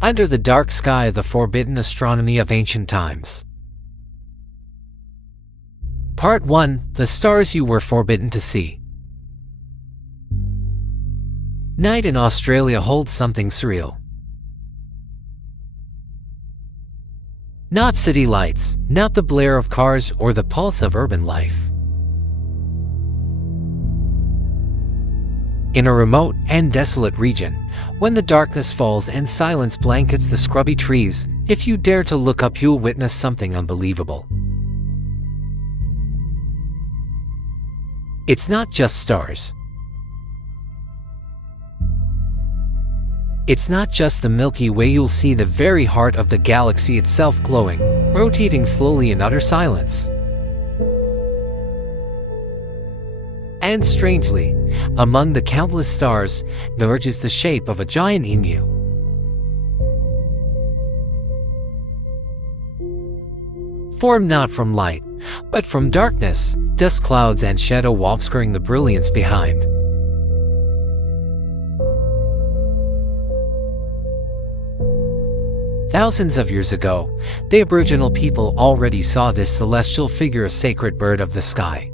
Under the dark sky of the forbidden astronomy of ancient times. Part 1: The stars you were forbidden to see. Night in Australia holds something surreal. Not city lights, not the blare of cars or the pulse of urban life. In a remote and desolate region, when the darkness falls and silence blankets the scrubby trees, if you dare to look up, you'll witness something unbelievable. It's not just stars. It's not just the Milky Way. You'll see the very heart of the galaxy itself glowing, rotating slowly in utter silence. And strangely, among the countless stars, emerges the shape of a giant emu. Formed not from light, but from darkness, dust clouds and shadow obscuring the brilliance behind. Thousands of years ago, the Aboriginal people already saw this celestial figure, a sacred bird of the sky.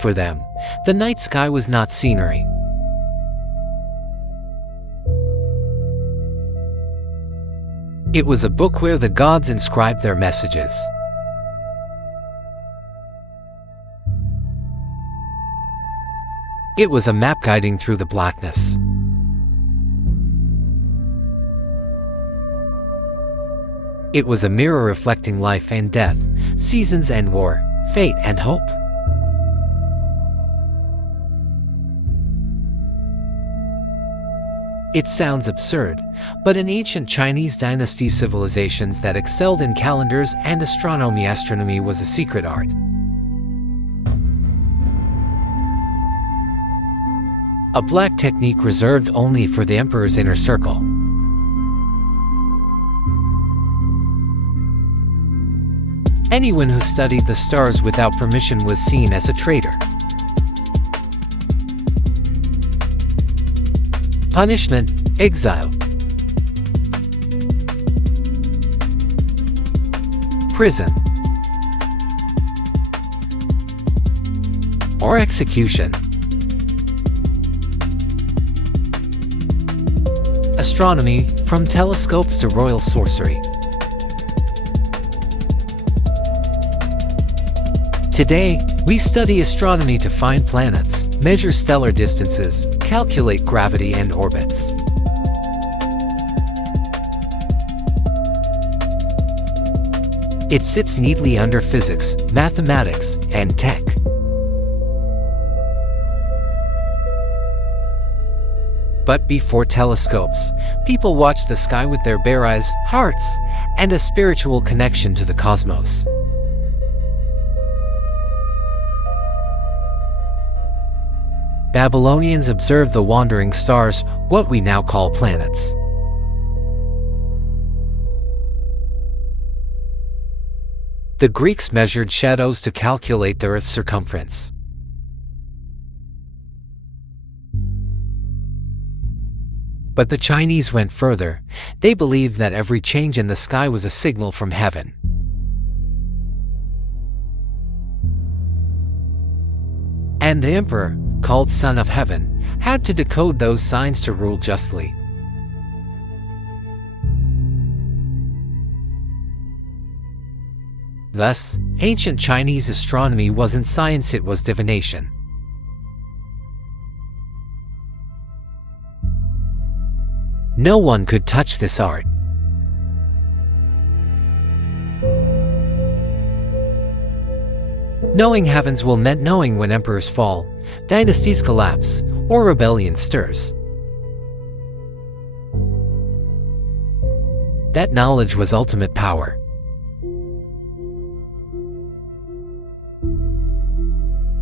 For them, the night sky was not scenery. It was a book where the gods inscribed their messages. It was a map guiding through the blackness. It was a mirror reflecting life and death, seasons and war, fate and hope. It sounds absurd, but in ancient Chinese dynasty civilizations that excelled in calendars and astronomy was a secret art. A black technique reserved only for the emperor's inner circle. Anyone who studied the stars without permission was seen as a traitor. Punishment: exile. Prison. Or execution. Astronomy, from telescopes to royal sorcery. Today, we study astronomy to find planets, measure stellar distances, calculate gravity and orbits. It sits neatly under physics, mathematics, and tech. But before telescopes, people watched the sky with their bare eyes, hearts, and a spiritual connection to the cosmos. Babylonians observed the wandering stars, what we now call planets. The Greeks measured shadows to calculate the Earth's circumference. But the Chinese went further. They believed that every change in the sky was a signal from heaven. And the emperor, called Son of Heaven, had to decode those signs to rule justly. Thus, ancient Chinese astronomy wasn't science, it was divination. No one could touch this art. Knowing heavens will meant knowing when emperors fall, dynasties collapse, or rebellion stirs. That knowledge was ultimate power.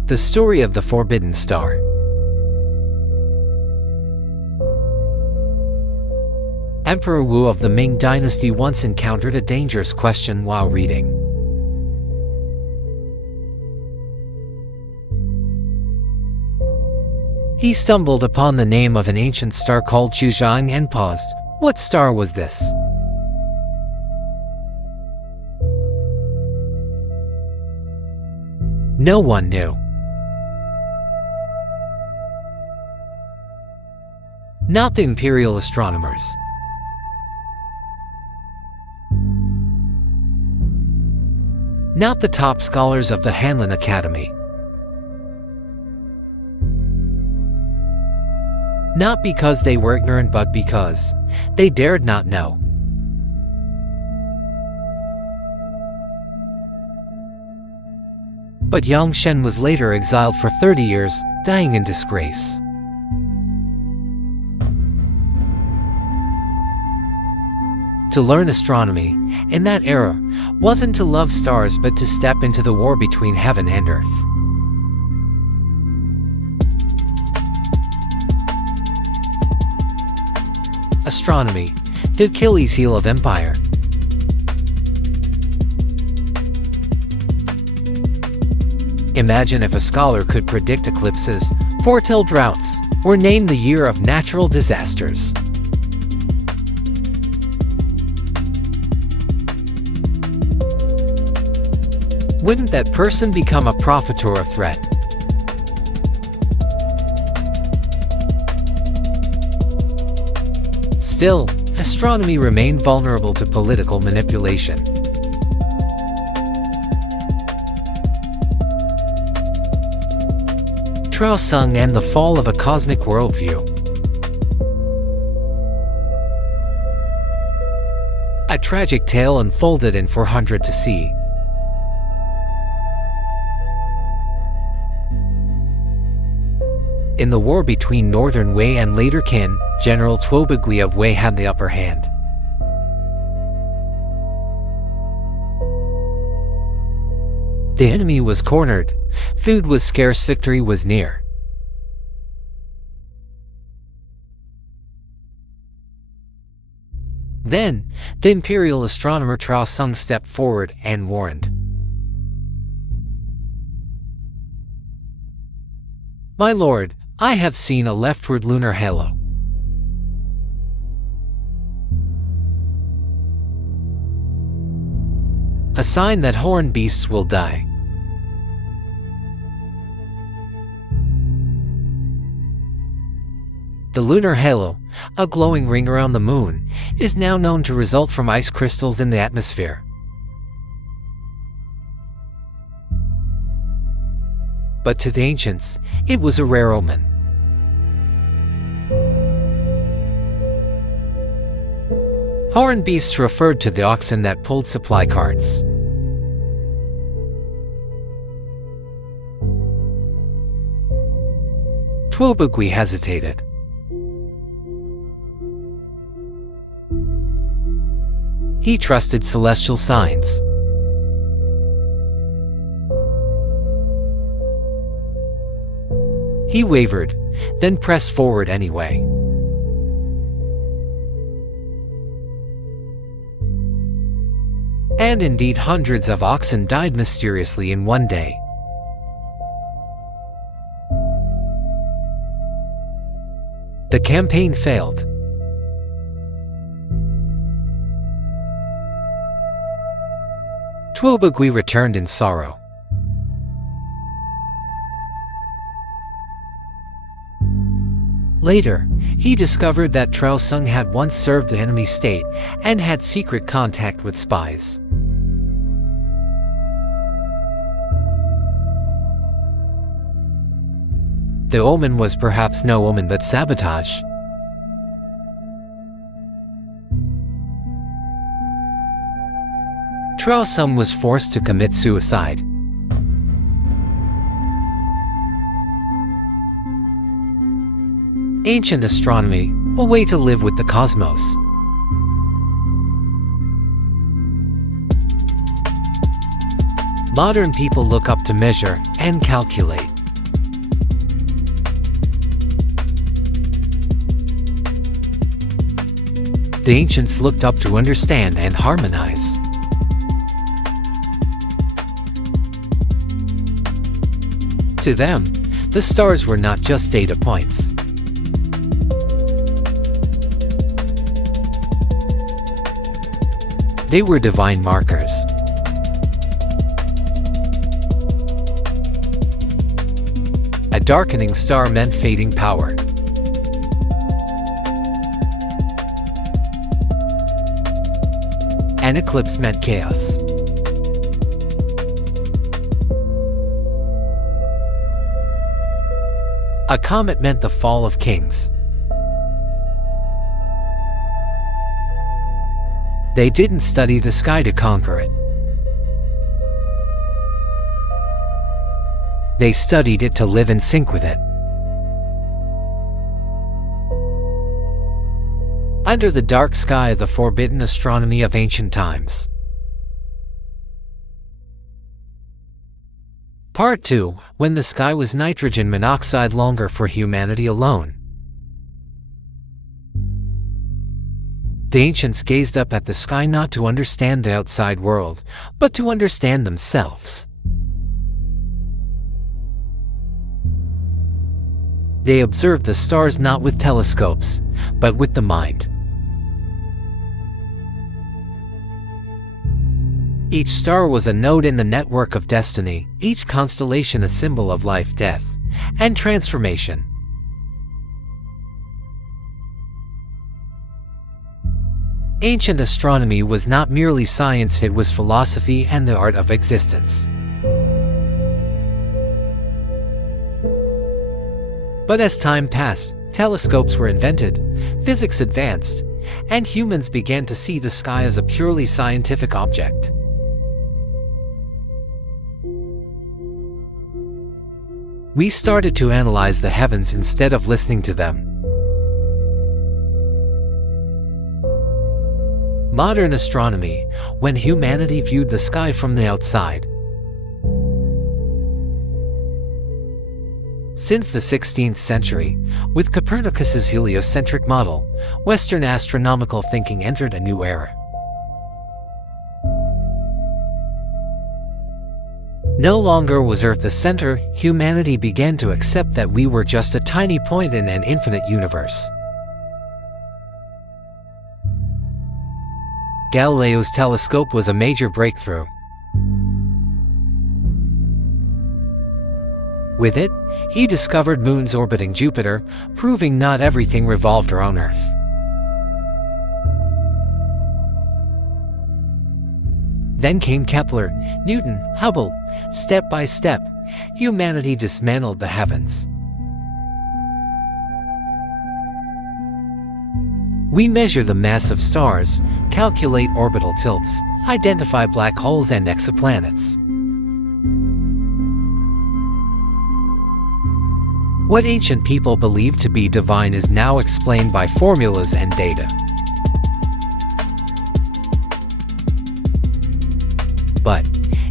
The story of the Forbidden Star. Emperor Wu of the Ming Dynasty once encountered a dangerous question while reading. He stumbled upon the name of an ancient star called Chuzhang and paused. What star was this? No one knew. Not the imperial astronomers. Not the top scholars of the Hanlin Academy. Not because they were ignorant, but because they dared not know. But Yang Shen was later exiled for 30 years, dying in disgrace. To learn astronomy, in that era, wasn't to love stars but to step into the war between heaven and earth. Astronomy, the Achilles heel of empire. Imagine if a scholar could predict eclipses, foretell droughts, or name the year of natural disasters. Wouldn't that person become a prophet or a threat? Still, astronomy remained vulnerable to political manipulation. Trao Sung and the Fall of a Cosmic Worldview. A tragic tale unfolded in 400 to C. In the war between Northern Wei and later Qin, General Tuobagui of Wei had the upper hand. The enemy was cornered, food was scarce, victory was near. Then, the imperial astronomer Trao Sung stepped forward and warned. My lord, I have seen a leftward lunar halo. A sign that horned beasts will die. The lunar halo, a glowing ring around the moon, is now known to result from ice crystals in the atmosphere. But to the ancients, it was a rare omen. Horned beasts referred to the oxen that pulled supply carts. Tuobagui hesitated. He trusted celestial signs. He wavered, then pressed forward anyway. And indeed, hundreds of oxen died mysteriously in one day. The campaign failed. Tuobagui returned in sorrow. Later, he discovered that Trao Sung had once served the enemy state and had secret contact with spies. The omen was perhaps no omen but sabotage. Trao Sung was forced to commit suicide. Ancient astronomy, a way to live with the cosmos. Modern people look up to measure and calculate. The ancients looked up to understand and harmonize. To them, the stars were not just data points. They were divine markers. A darkening star meant fading power. An eclipse meant chaos. A comet meant the fall of kings. They didn't study the sky to conquer it. They studied it to live in sync with it. Under the dark sky of the forbidden astronomy of ancient times. Part 2. When the sky was nitrogen monoxide longer for humanity alone. The ancients gazed up at the sky not to understand the outside world, but to understand themselves. They observed the stars not with telescopes, but with the mind. Each star was a node in the network of destiny, each constellation a symbol of life, death, and transformation. Ancient astronomy was not merely science, it was philosophy and the art of existence. But as time passed, telescopes were invented, physics advanced, and humans began to see the sky as a purely scientific object. We started to analyze the heavens instead of listening to them. Modern astronomy, when humanity viewed the sky from the outside. Since the 16th century, with Copernicus's heliocentric model, Western astronomical thinking entered a new era. No longer was Earth the center, humanity began to accept that we were just a tiny point in an infinite universe. Galileo's telescope was a major breakthrough. With it, he discovered moons orbiting Jupiter, proving not everything revolved around Earth. Then came Kepler, Newton, Hubble. Step by step, humanity dismantled the heavens. We measure the mass of stars, calculate orbital tilts, identify black holes and exoplanets. What ancient people believed to be divine is now explained by formulas and data. But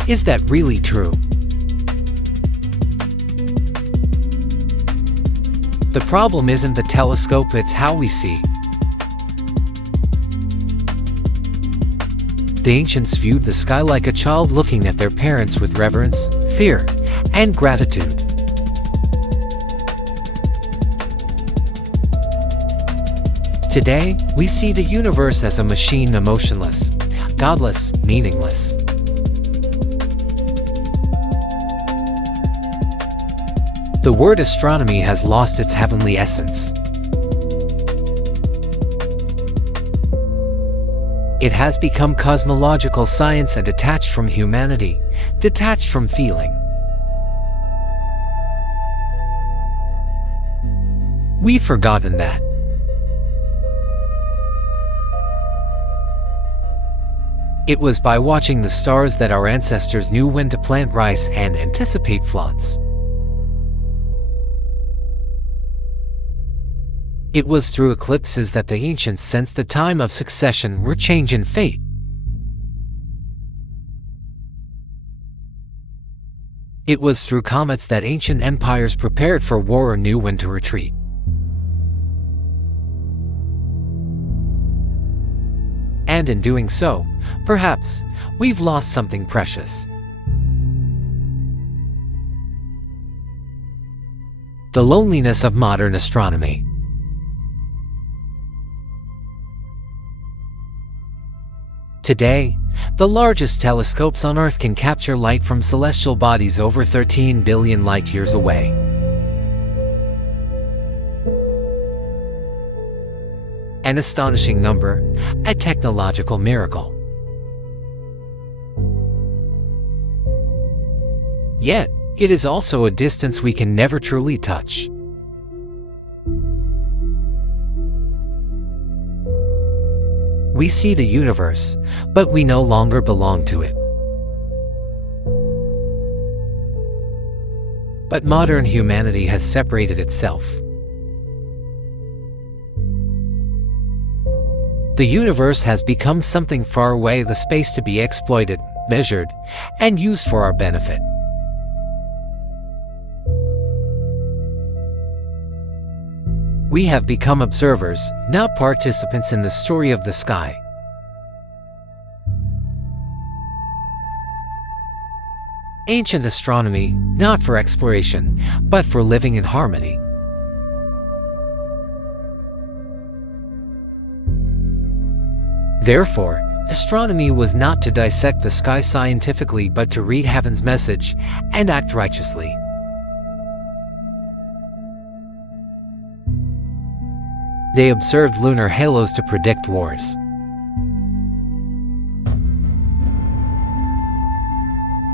is that really true? The problem isn't the telescope, it's how we see. The ancients viewed the sky like a child looking at their parents with reverence, fear, and gratitude. Today, we see the universe as a machine, emotionless, godless, meaningless. The word astronomy has lost its heavenly essence. It has become cosmological science and detached from humanity, detached from feeling. We've forgotten that. It was by watching the stars that our ancestors knew when to plant rice and anticipate floods. It was through eclipses that the ancients sensed the time of succession or change in fate. It was through comets that ancient empires prepared for war or knew when to retreat. And in doing so, perhaps, we've lost something precious. The loneliness of modern astronomy. Today, the largest telescopes on Earth can capture light from celestial bodies over 13 billion light-years away. An astonishing number, a technological miracle. Yet, it is also a distance we can never truly touch. We see the universe, but we no longer belong to it. But modern humanity has separated itself. The universe has become something far away, the space to be exploited, measured, and used for our benefit. We have become observers, not participants in the story of the sky. Ancient astronomy, not for exploration, but for living in harmony. Therefore, astronomy was not to dissect the sky scientifically, but to read heaven's message and act righteously. They observed lunar halos to predict wars.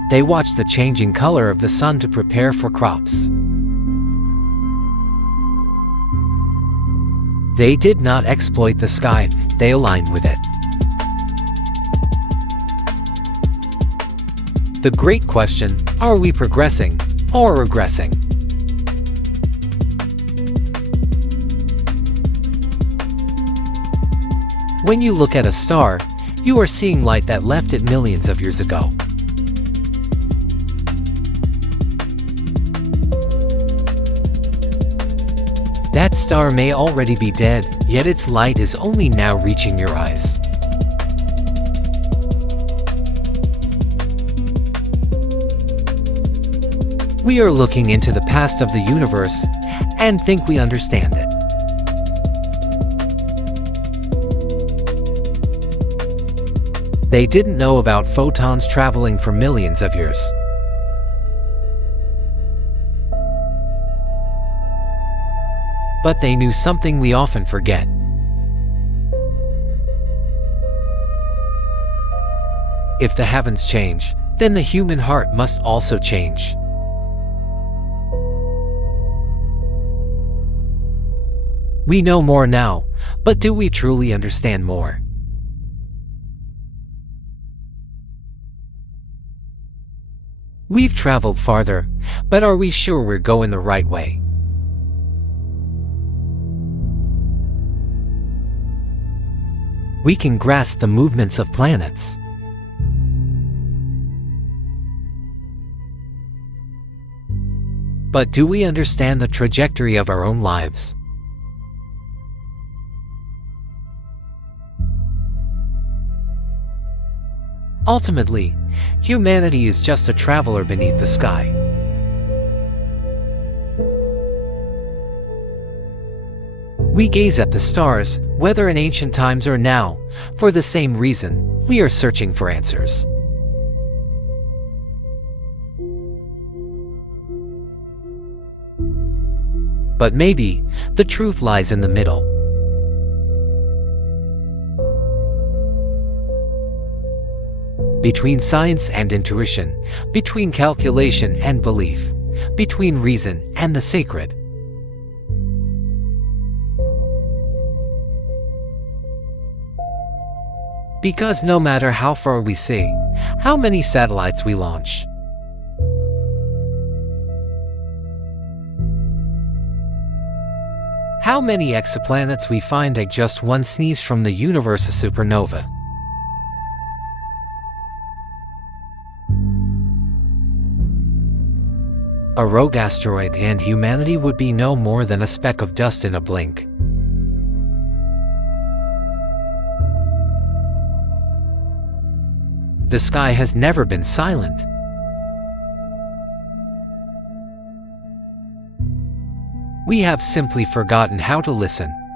They watched the changing color of the sun to prepare for crops. They did not exploit the sky, they aligned with it. The great question, are we progressing or regressing? When you look at a star, you are seeing light that left it millions of years ago. That star may already be dead, yet its light is only now reaching your eyes. We are looking into the past of the universe and think we understand it. They didn't know about photons traveling for millions of years. But they knew something we often forget. If the heavens change, then the human heart must also change. We know more now, but do we truly understand more? We've traveled farther, but are we sure we're going the right way? We can grasp the movements of planets. But do we understand the trajectory of our own lives? Ultimately, humanity is just a traveler beneath the sky. We gaze at the stars, whether in ancient times or now, for the same reason, we are searching for answers. But maybe, the truth lies in the middle. Between science and intuition, between calculation and belief, between reason and the sacred. Because no matter how far we see, how many satellites we launch, how many exoplanets we find at just one sneeze from the universe, a supernova, a rogue asteroid, and humanity would be no more than a speck of dust in a blink. The sky has never been silent. We have simply forgotten how to listen.